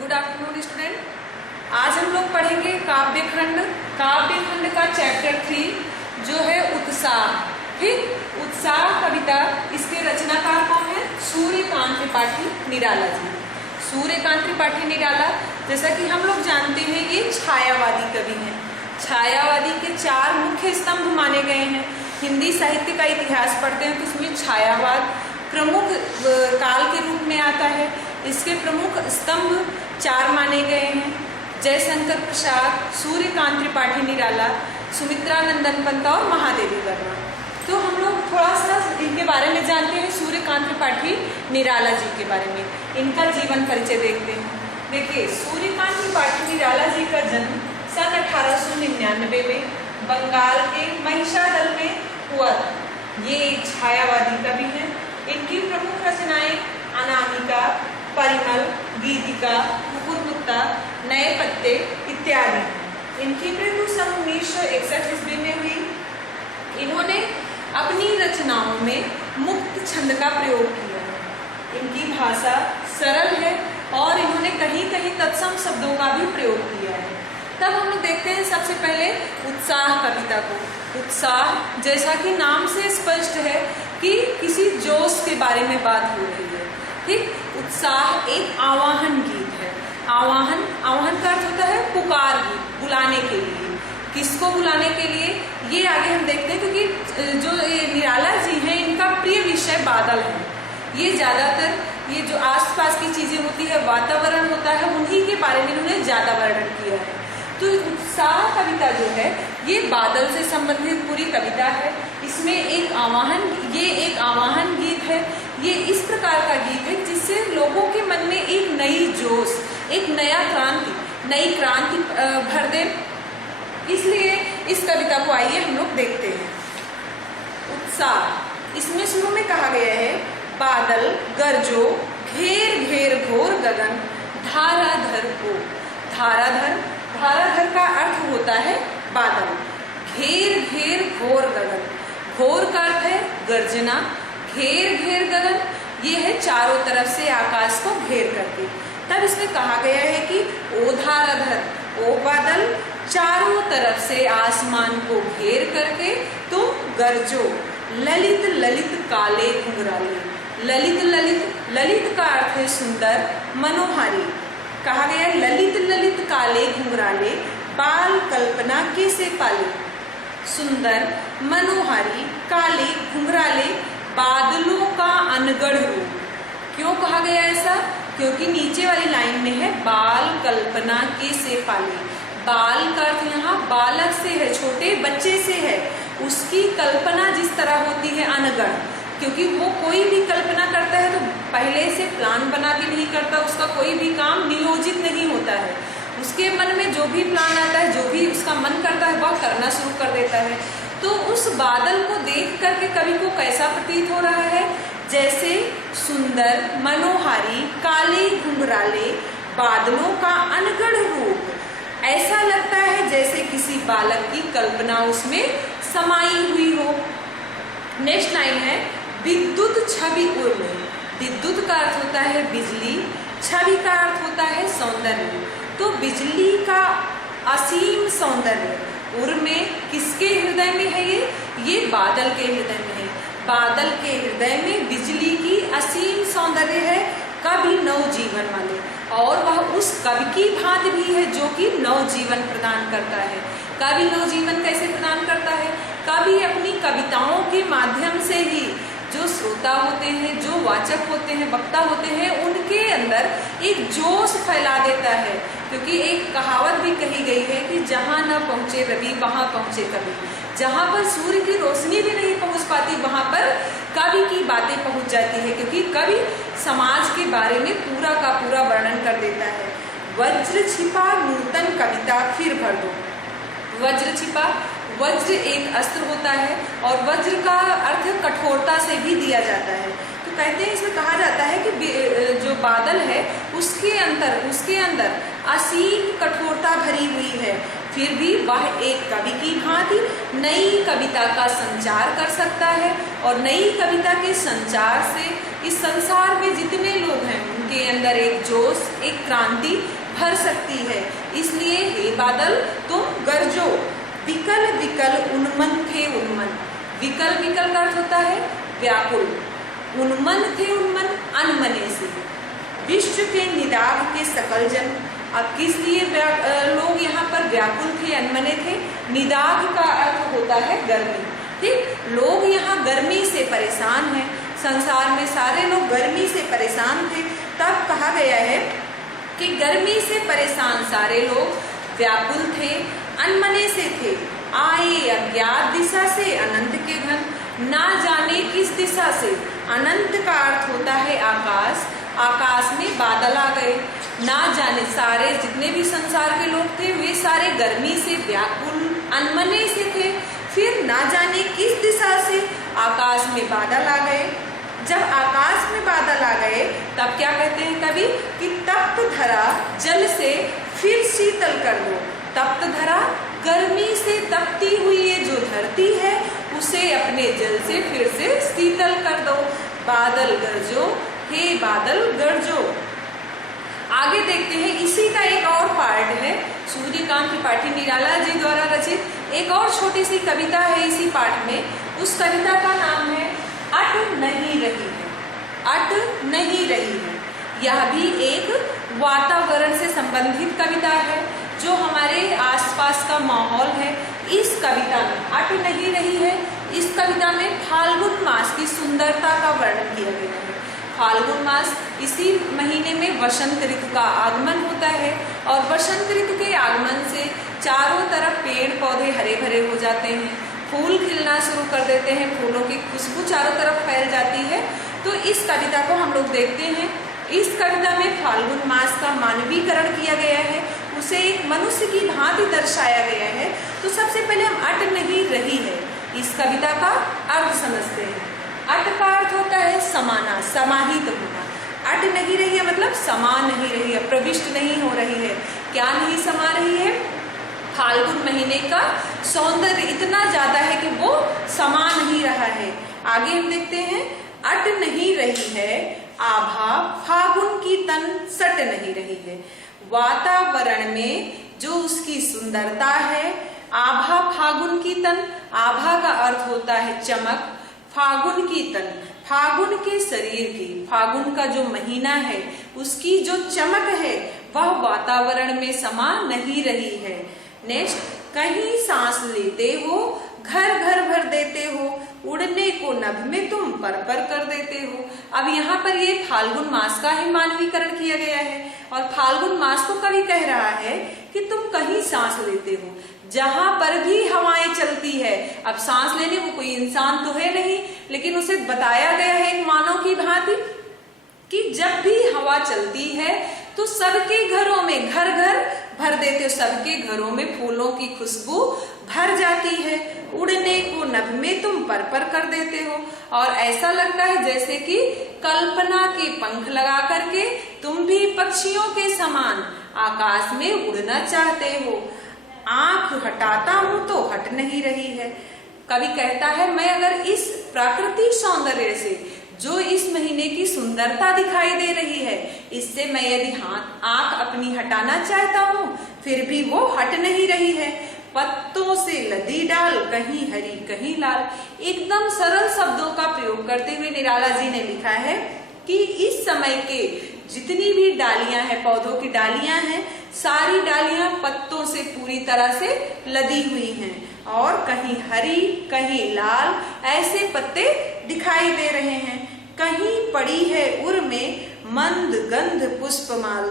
Good afternoon student. आज हम लोग पढ़ेंगे काव्यखंड का चैप्टर 3 जो है उत्साह। ठीक, उत्साह कविता, इसके रचनाकार कौन है? सूर्यकांत त्रिपाठी निराला जी। सूर्यकांत त्रिपाठी निराला, जैसा कि हम लोग जानते हैं, ये छायावादी कवि हैं। छायावादी के 4 मुख्य स्तंभ माने गए हैं। हिंदी साहित्य का इतिहास पढ़ते हैं तो उसमें छायावाद प्रमुख काल के रूप में आता है। इसके प्रमुख स्तंभ 4 माने गए हैं: जयशंकर प्रसाद, सूर्यकांत त्रिपाठी निराला, सुमित्रा नंदन पंत और महादेवी वर्मा। तो हम लोग थोड़ा सा इनके बारे में जानते हैं, सूर्यकांत त्रिपाठी निराला जी के बारे में। इनका जीवन परिचय देखते हैं। देखिए, सूर्यकांत त्रिपाठी निराला जी का जन्म सन 1899 में बंगाल के महिषादल में हुआ था। ये छायावादी कवि हैं। इनकी प्रमुख रचनाएं अनामिका, परिमल, गीतिका, मुकुरमुत्ता, नए पत्ते इत्यादि। इनकी मृत्यु सन 1961 ईस्वी में हुई। इन्होंने अपनी रचनाओं में मुक्त छंद का प्रयोग किया है। इनकी भाषा सरल है और इन्होंने कहीं कहीं तत्सम शब्दों का भी प्रयोग किया है। तब हम लोग देखते हैं सबसे पहले उत्साह कविता को। उत्साह, जैसा कि नाम से स्पष्ट है कि किसी जोश के बारे में बात हो रही है। ठीक, उत्साह एक आवाहन गीत है। आवाहन का अर्थ होता है पुकार गीत, बुलाने के लिए। किसको बुलाने के लिए, ये आगे हम देखते हैं, क्योंकि जो ये निराला जी हैं, इनका प्रिय विषय बादल है। ये ज्यादातर ये जो आसपास की चीजें होती है, वातावरण होता है, उन्हीं के बारे में इन्होंने ज्यादा वर्णन किया है। तो उत्साह कविता जो है, ये बादल से संबंधित पूरी कविता है। इसमें ये एक आवाहन गीत है। ये इस प्रकार का गीत है जिससे लोगों के मन में एक नई जोश, एक नई क्रांति भर दे। इसलिए इस कविता को आइए हम लोग देखते हैं। उत्साह, इसमें शुरू में कहा गया है, बादल गरजो घेर घेर घोर गगन धाराधर को। धाराधर का अर्थ होता है बादल। घेर घेर घोर गगन, घोर का अर्थ है गर्जना, घेर घेर गगन ये है चारों तरफ से आकाश को घेर करके। तब इसमें कहा गया है कि ओ धाराधर, ओ बादल, चारों तरफ से आसमान को घेर करके तुम गरजो। ललित ललित काले घुंघराले। ललित का अर्थ है सुंदर, मनोहारी। कहा गया है ललित ललित काले घुंघराले बाल कल्पना कैसे पाले। सुंदर, मनोहारी, काले घुंघराले, बादलों का अनगढ़ रूप। क्यों कहा गया ऐसा? क्योंकि नीचे वाली लाइन में है बाल कल्पना कैसे पाले। बाल का अर्थ यहाँ बालक से है, छोटे बच्चे से है। उसकी कल्पना जिस तरह होती है अनगढ़, क्योंकि वो कोई भी कल्पना करता है तो पहले से प्लान बना के नहीं करता। उसका कोई भी काम नियोजित नहीं होता है। उसके मन में जो भी प्लान आता है, जो भी उसका मन करता है, वह करना शुरू कर देता है। तो उस बादल को देख करके कवि को कैसा प्रतीत हो रहा है? जैसे सुंदर, मनोहारी, काले घुंघराले, बादलों का अनगढ़ रूप। ऐसा लगता है जैसे किसी बालक की कल्पना उसमें समाई हुई हो। नेक्स्ट लाइन है, विद्युत छवि उर्म। विद्युत का अर्थ होता है बिजली, छवि का अर्थ होता है सौंदर्य। तो बिजली का असीम सौंदर्य उर्म किसके हृदय में है? ये बादल के हृदय में है। बादल के हृदय में बिजली की असीम सौंदर्य है, कवि नवजीवन वाले। और वह उस कवि की भांति भी है जो कि नवजीवन प्रदान करता है। कवि नवजीवन कैसे प्रदान करता है? कवि अपनी कविताओं के माध्यम से ही जो श्रोता होते हैं, जो वाचक होते हैं, वक्ता होते हैं, उनके अंदर एक जोश फैला देता है। क्योंकि एक कहावत भी कही गई है कि जहाँ न पहुँचे रवि वहाँ पहुँचे कवि। जहाँ पर सूर्य की रोशनी भी नहीं पहुँच पाती, वहाँ पर कवि की बातें पहुँच जाती है, क्योंकि कवि समाज के बारे में पूरा का पूरा वर्णन कर देता है। वज्र छिपा नूतन कविता फिर भर दो। वज्र छिपा, वज्र एक अस्त्र होता है और वज्र का अर्थ कठोरता से भी दिया जाता है। तो कहते हैं, इसमें कहा जाता है कि जो बादल है उसके अंदर असीम कठोरता भरी हुई है, फिर भी वह एक कवि की भांति नई कविता का संचार कर सकता है। और नई कविता के संचार से इस संसार में जितने लोग हैं उनके अंदर एक जोश, एक क्रांति भर सकती है। इसलिए हे बादल तुम गरजो, विकल विकल उन्मन थे उन्मन। विकल विकल का अर्थ होता है व्याकुल, उन्मन थे उन्मन अनमने से, विश्व के निदाघ के सकल जन। अब किस लिए लोग यहाँ पर व्याकुल थे, अनमने थे? निदाघ का अर्थ होता है गर्मी। ठीक, लोग यहाँ गर्मी से परेशान हैं, संसार में सारे लोग गर्मी से परेशान थे। तब कहा गया है कि गर्मी से परेशान सारे लोग व्याकुल थे, अनमने से थे। आए अज्ञात दिशा से अनंत के घन, ना जाने किस दिशा से। अनंत का अर्थ होता है आकाश, आकाश में बादल आ गए। ना जाने सारे जितने भी संसार के लोग थे वे सारे गर्मी से व्याकुल अनमने से थे। फिर ना जाने किस दिशा से आकाश में बादल आ गए। जब आकाश में बादल आ गए तब क्या कहते हैं कवि कि तप्त धरा जल से फिर शीतल कर दो। तप्त धरा, गर्मी से तपती हुई ये जो धरती है उसे अपने जल से फिर से शीतल कर दो। बादल गरजो, हे बादल गरजो। आगे देखते हैं, इसी का एक और पार्ट है सूर्यकांत त्रिपाठी निराला जी द्वारा रचित एक और छोटी सी कविता है इसी पाठ में। उस कविता का नाम है अट नहीं रही है। अट नहीं रही है, यह भी एक वातावरण से संबंधित कविता है, जो हमारे आसपास का माहौल है। इस कविता में अट नहीं रही है, इस कविता में फाल्गुन मास की सुंदरता का वर्णन किया गया है। फाल्गुन मास, इसी महीने में वसंत ऋतु का आगमन होता है और वसंत ऋतु के आगमन से चारों तरफ पेड़ पौधे हरे भरे हो जाते हैं, फूल खिलना शुरू कर देते हैं, फूलों की खुशबू चारों तरफ फैल जाती है। तो इस कविता को हम लोग देखते हैं। इस कविता में फाल्गुन मास का मानवीकरण किया गया है, उसे एक मनुष्य की भांति दर्शाया गया है। तो सबसे पहले हम अट नहीं रही है इस कविता का अर्थ समझते हैं। अट का अर्थ होता है समाना, समाहित होना। अट नहीं रही है मतलब समा नहीं रही है, प्रविष्ट नहीं हो रही है। क्या नहीं समा रही है? फाल्गुन महीने का सौंदर्य इतना ज्यादा है कि वो समा नहीं रहा है। आगे हम देखते हैं, अट नहीं रही है आभा फागुन की तन सट नहीं रही है। वातावरण में जो उसकी सुंदरता है, आभा फागुन की तन, आभा का अर्थ होता है चमक, फागुन की तन फागुन के शरीर की, फागुन का जो महीना है उसकी जो चमक है वह वातावरण में समा नहीं रही है। नेक्स्ट, कहीं सांस लेते हो घर घर भर देते हो, उड़ने को नभ में तुम पर कर देते हो। अब यहाँ पर ये फाल्गुन मास का ही मानवीकरण किया गया है और फाल्गुन मास को कवि कह रहा है कि तुम कहीं सांस लेते हो, जहां पर भी हवाएं चलती है। अब सांस लेने वो कोई इंसान तो है नहीं, लेकिन उसे बताया गया है एक मानव की भांति कि जब भी हवा चलती है तो सबके घरों में घर घर भर देते हो, सबके घरों में फूलों की खुशबू भर जाती है। उड़ने को नभ में तुम पर कर देते हो और ऐसा लगता है जैसे कि कल्पना के पंख लगा करके तुम भी पक्षियों के समान आकाश में उड़ना चाहते हो। आंख हटाता हूं तो हट नहीं रही है। कवि कहता है मैं अगर इस प्राकृतिक सौंदर्य से जो इस महीने की सुंदरता दिखाई दे रही है, इससे मैं यदि आंख अपनी हटाना चाहता हूँ फिर भी वो हट नहीं रही है। पत्तों से लदी डाल कहीं हरी कहीं लाल। एकदम सरल शब्दों का प्रयोग करते हुए निराला जी ने लिखा है कि इस समय के जितनी भी डालियां हैं, पौधों की डालियां हैं, सारी डालियां पत्तों से पूरी तरह से लदी हुई हैं और कहीं हरी कहीं लाल ऐसे पत्ते दिखाई दे रहे हैं। कहीं पड़ी है उर में मंद गंध पुष्पमाल,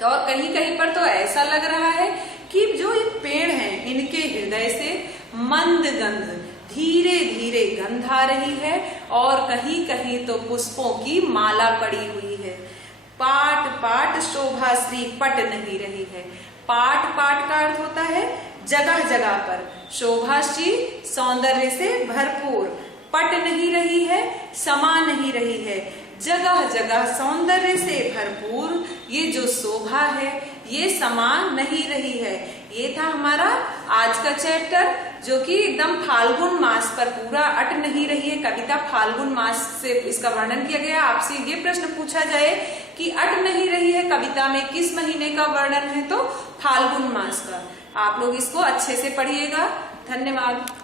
तो और कहीं कहीं पर तो ऐसा लग रहा है कि जो ये पेड़ हैं इनके हृदय से मंद गंध, धीरे धीरे गंध आ रही है और कहीं कहीं तो पुष्पों की माला पड़ी हुई है। पाट पाट शोभा श्री पट नहीं रही है। पाट पाट का अर्थ होता है जगह जगह पर, शोभा श्री सौंदर्य से भरपूर, पट नहीं रही है समा नहीं रही है, जगह जगह सौंदर्य से भरपूर ये जो शोभा है ये समा नहीं रही है। ये था हमारा आज का चैप्टर जो कि एकदम फाल्गुन मास पर पूरा अट नहीं रही है। कविता फाल्गुन मास से इसका वर्णन किया गया। आपसे ये प्रश्न पूछा जाए कि अट नहीं रही है कविता में किस महीने का वर्णन है, तो फाल्गुन मास का। आप लोग इसको अच्छे से पढ़िएगा। धन्यवाद।